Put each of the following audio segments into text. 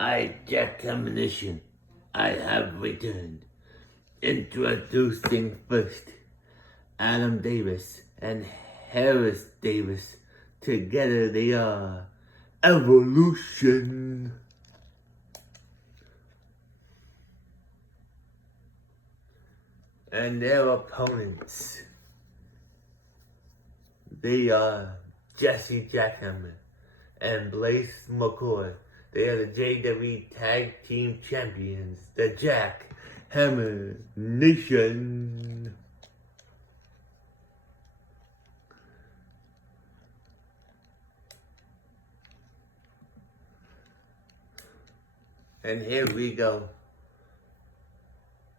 Hi, Jackhammer. I have returned. Introducing first, Adam Davis and Harris Davis. Together they are Evolution. And their opponents, they are Jesse Jackhammer and Blaze McCoy. They are the JWE Tag Team Champions, the Jackhammer Nation. And here we go.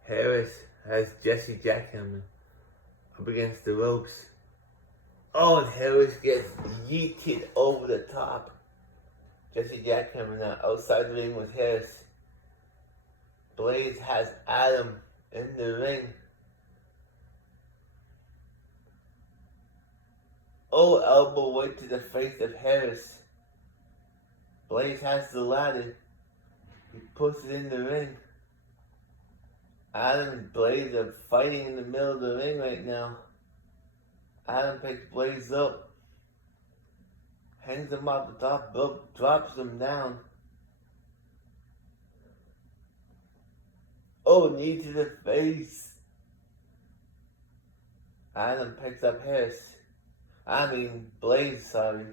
Harris has Jesse Jackhammer up against the ropes. Oh, and Harris gets yeeted over the top. Jesse Jackhammer now outside the ring with Harris. Blaze has Adam in the ring. Oh, elbow right to the face of Harris. Blaze has the ladder. He puts it in the ring. Adam and Blaze are fighting in the middle of the ring right now. Adam picks Blaze up, hangs him off the top rope, drops him down. Oh, knee to the face. Adam picks up Blaze, sorry.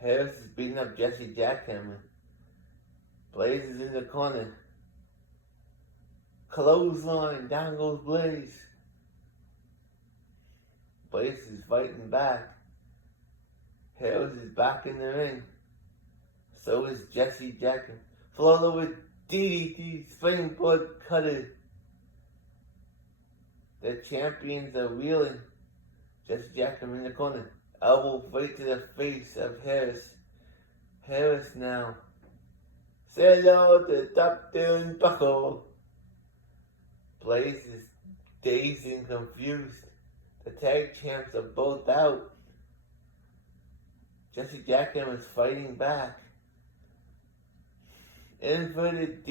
Harris is beating up Jesse Jackhammer. Blaze is in the corner. Clothesline, down goes Blaze. Blaze is fighting back. Harris is back in the ring. So is Jesse Jackhammer. Followed with DDT, springboard cutter. The champions are wheeling. Jesse Jackhammer in the corner. Elbow right to the face of Harris. Harris now. Say hello to top turnbuckle. Blaze is dazed and confused. The tag champs are both out. Jesse Jackhammer is fighting back. Inverted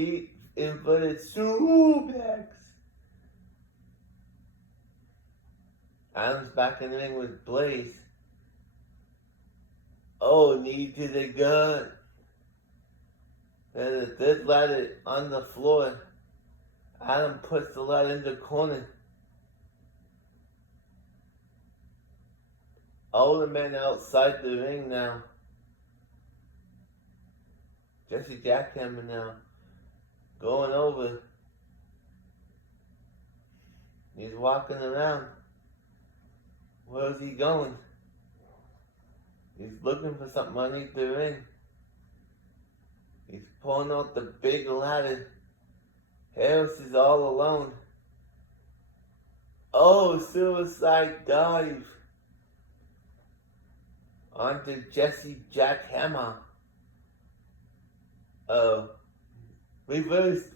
suplex. Adam's back in the ring with Blaze. Oh, knee to the gut. There's a dead ladder on the floor. Adam puts the ladder in the corner. All the men outside the ring now. Jesse Jackhammer now. Going over. He's walking around. Where's he going? He's looking for something underneath the ring. He's pulling out the big ladder. Harris is all alone. Oh, suicide dive. Onto Jesse Jackhammer. Reversed.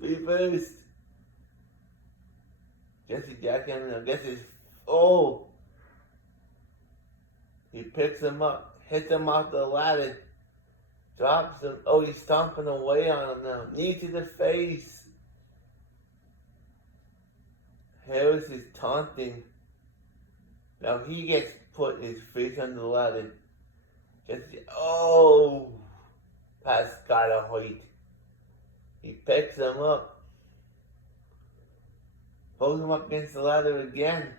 Jesse Jackhammer, I guess it's, he picks him up, hits him off the ladder, drops him. Oh, he's stomping away on him now. Knee to the face. Harris is taunting. Now he gets put his face under the ladder. Pascal Hoyt. He picks him up. Pulls him up against the ladder again.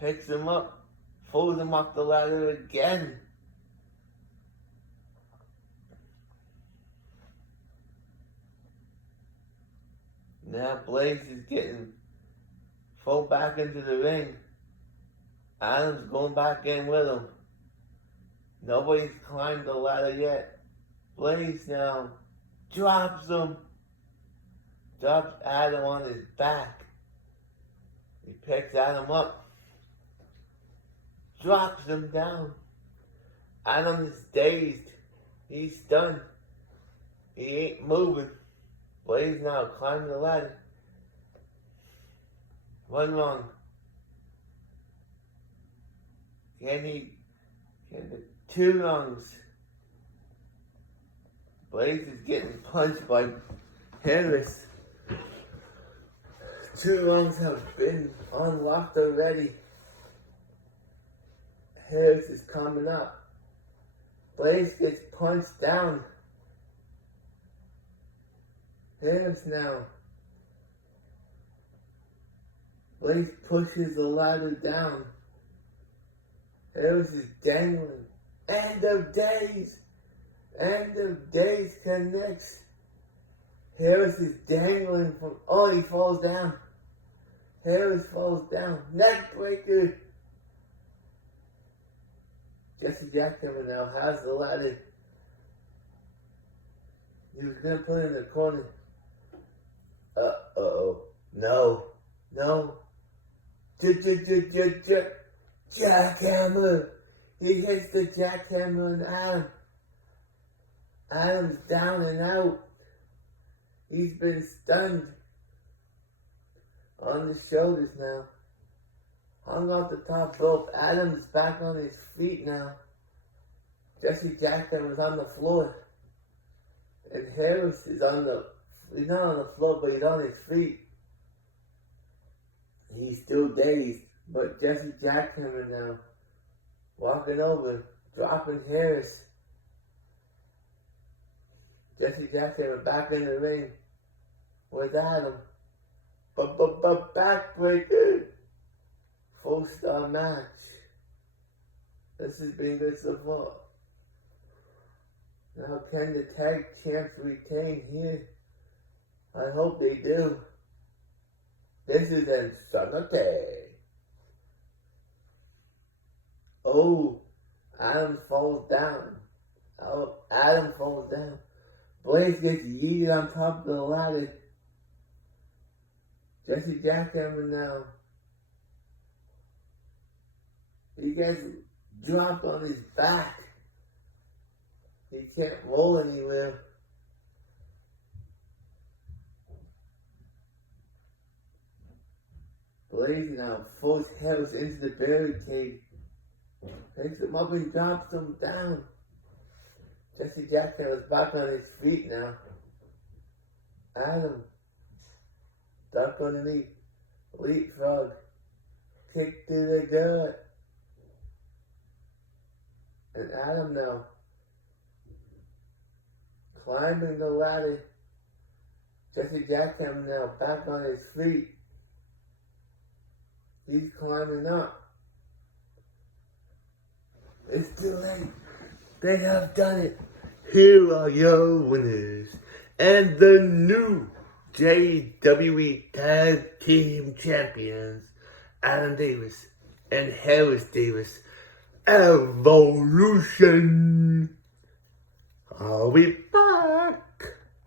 Picks him up. Pulls him off the ladder again. Now Blaze is getting pulled back into the ring. Adam's going back in with him. Nobody's climbed the ladder yet. Blaze now drops him. Drops Adam on his back. He picks Adam up. Drops him down. Adam is dazed. He's stunned. He ain't moving. Blaze now climbing the ladder. One wrong. Can the two wrongs? Blaze is getting punched by Harris. 2 rounds have been unlocked already. Harris is coming up. Blaze gets punched down. Harris now. Blaze pushes the ladder down. Harris is dangling. End of days. End of days connects. Harris is dangling from. Oh, he falls down. Harris falls down. Neck breaker. Jesse Jackhammer now has the ladder. He was gonna put it in the corner. Uh-oh. No. No. Jackhammer. He hits the jackhammer on Adam. Adam's down and out. He's been stunned. On the shoulders now. Hung off the top rope. Adam's back on his feet now. Jesse Jackhammer's on the floor. And Harris is he's not on the floor, but he's on his feet. He's still dazed. But Jesse Jackhammer now. Walking over. Dropping Harris. Jesse Jackhammer back in the ring. With Adam. Backbreaker. Full star match. This has been good so far. Now can the tag champs retain here? I hope they do. This is insanity. Oh, Adam falls down. Oh, Adam falls down. Blaze gets yeeted on top of the ladder. Jesse Jackhammer now. He gets dropped on his back. He can't roll anywhere. Blaze now forces Harris into the barricade. Picks him up and drops him down. Jesse Jackhammer's back on his feet now. Adam. Duck underneath. Leapfrog. Kick to the gut. And Adam now. Climbing the ladder. Jesse Jackhammer now back on his feet. He's climbing up. It's too late. They have done it. Here are your winners. And the new JWE Tag Team Champions, Adam Davis and Harris Davis. Evolution. I'll be back.